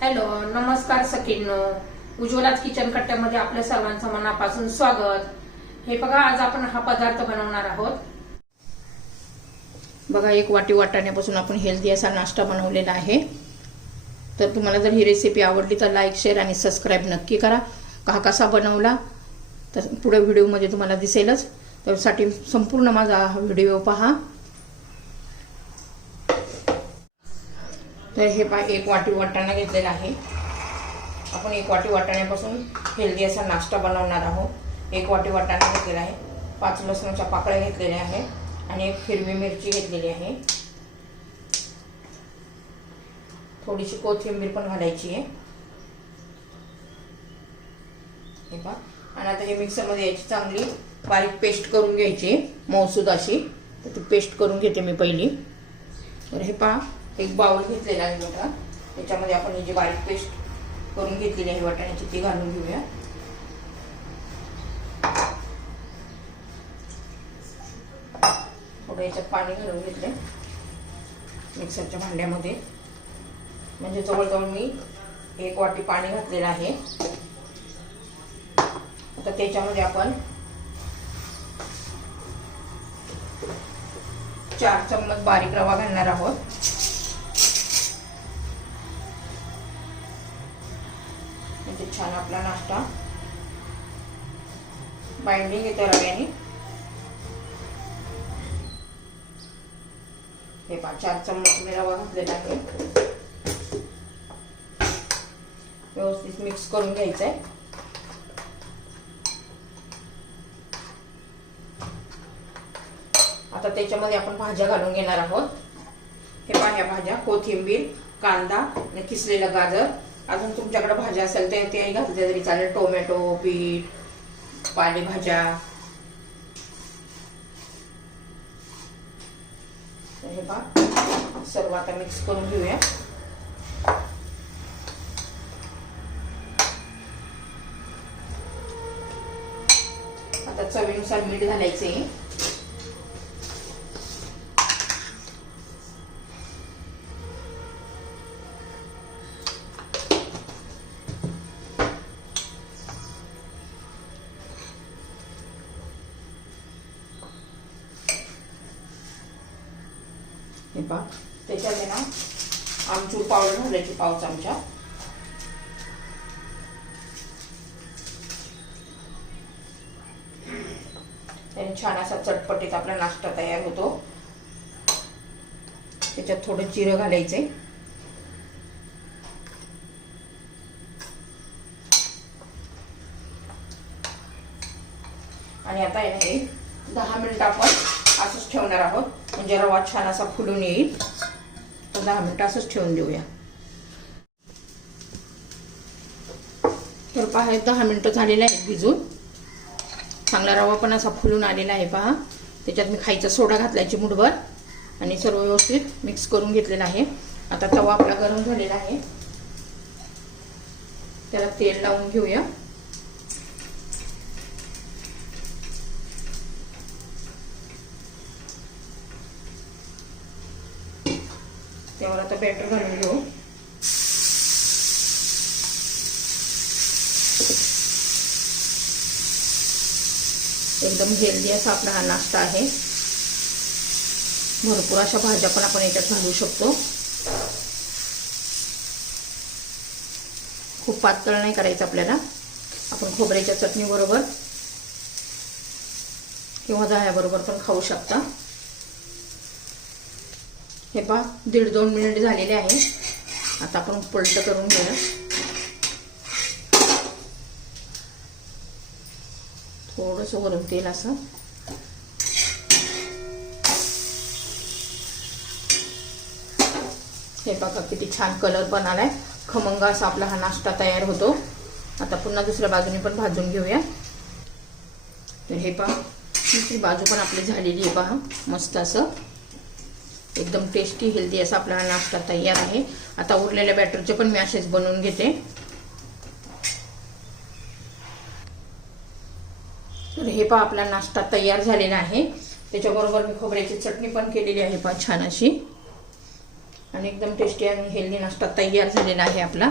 Hello, नमस्कार सखींनो. उज्ज्वलाच kitchen कट्ट्यामध्ये आपल्या सर्वांचं मनापासून स्वागत. हे बघा, आज आपण हा पदार्थ बनवणार आहोत. बघा, 1 वाटी वाटाण्यापासून आपण हेल्दी असा नाश्ता बनवलेला आहे. तर तुम्हाला जर ही रेसिपी आवडली तर लाईक, शेअर आणि सबस्क्राईब नक्की करा. हा कसा बनवला तर पुढे व्हिडिओमध्ये तुम्हाला दिसेलच. त्यासाठी संपूर्ण माझा हा व्हिडिओ पहा. तर हे 1 वाटी वाटाणा घेतलेला आहे. आपण 1 वाटी वाटाण्यापासून हेल्दी असा नाश्ता बनवणार आहोत. 1 वाटी वाटाणा घेतलेला आहे, 5 लसणाच्या पाकळ्या घेतलेल्या आहेत आणि 1 हिरवी मिरची घेतलेली आहे. थोडीशी कोथिंबीर पण घालायची आहे. हे पहा. आणि आता हे मिक्सरमध्ये याची चांगली बारीक पेस्ट करून घ्यायची, मऊसूद अशी. तर ती पेस्ट करून घेते मी पहिली. तर हे पहा, 1 बाउल घेतलेला आहे मोठा. त्याच्यामध्ये आपण ही जी बारीक पेस्ट करून घेतलेली आहे वाटाण्याची ती घालून घेऊया. थोडं याच्यात पाणी घालून घेतले मिक्सरच्या भांड्यामध्ये. म्हणजे जवळजवळ मी 1 वाटी पाणी घातलेलं आहे. आता त्याच्यामध्ये आपण 4 चम्मच बारीक रवा घालणार आहोत. म्हणजे छान आपला नाश्ता बाइंडिंग येते रव्याने. हे पहा, 4 चम्मच मी रवा घातलेला आहे. व्यवस्थित मिक्स करून घ्यायचं आहे. आता त्याच्यामध्ये आपण भाज्या घालून घेणार आहोत. हे पहा, ह्या भाज्या कोथिंबीर, कांदा आणि किसलेलं गाजर. अजून तुमच्याकडे भाज्या असेल तर ते घातले तरी चालेल. टोमॅटो, बीट, पालेभाज्या. हे पहा, सर्व आता मिक्स करून घेऊया. आता चवीनुसार मीठ घालायचे. हे पहा, त्याच्यामध्ये ना आमचूर पावडर घालायची 1 चमचा. त्याने छान असा चटपटीत आपला नाश्ता तयार होतो. त्याच्यात थोडं जिरं घालायचंय. आणि आता हे 10 मिनिट आपण असंच ठेवणार आहोत. म्हणजे रवा छान असा फुलून येईल. तर 10 मिनिट असंच ठेवून देऊया. तर पहा, 10 मिनिटं झालेलं आहे भिजून. चांगला रवा पण असा फुलून आलेला आहे. पहा, त्याच्यात मी खायचा सोडा घातलाय चिमूटभर आणि सर्व व्यवस्थित मिक्स करून घेतलेला आहे. आता तवा आपला गरम झालेला आहे. त्याला तेल लावून घेऊया. त्यावर आता बॅटर घालून घेऊ. एकदम हेल्दी असा आपला हा नाश्ता आहे. भरपूर अशा भाज्या पण आपण याच्यात घालू शकतो. खूप पातळ नाही करायचं आपल्याला. आपण खोबऱ्याच्या चटणी बरोबर किंवा दह्याबरोबर पण खाऊ शकता. हे पहा, 1.5-2 मिनिट झालेले आहे. आता आपण पलट करून घेऊया. थोडंसं वरून तेल असं. हे बघा, किती छान कलर पण आलाय. खमंग असा आपला हा नाश्ता तयार होतो. आता पुन्हा दुसऱ्या बाजूने पण भाजून घेऊया. तर हे पहा, दुसरी बाजू पण आपली झालेली आहे. पहा, मस्त असं एकदम टेस्टी हेल्दी असा आपला नाश्ता तयार आहे. आता उरलेल्या बॅटरचे पण मी असेच बनवून घेते. तर हे पहा, आपला नाश्ता तयार झालेला आहे. त्याच्याबरोबर मी खोबऱ्याची चटणी पण केलेली आहे. पहा, छान अशी. आणि एकदम टेस्टी आणि हेल्दी नाश्ता तयार झालेला आहे आपला.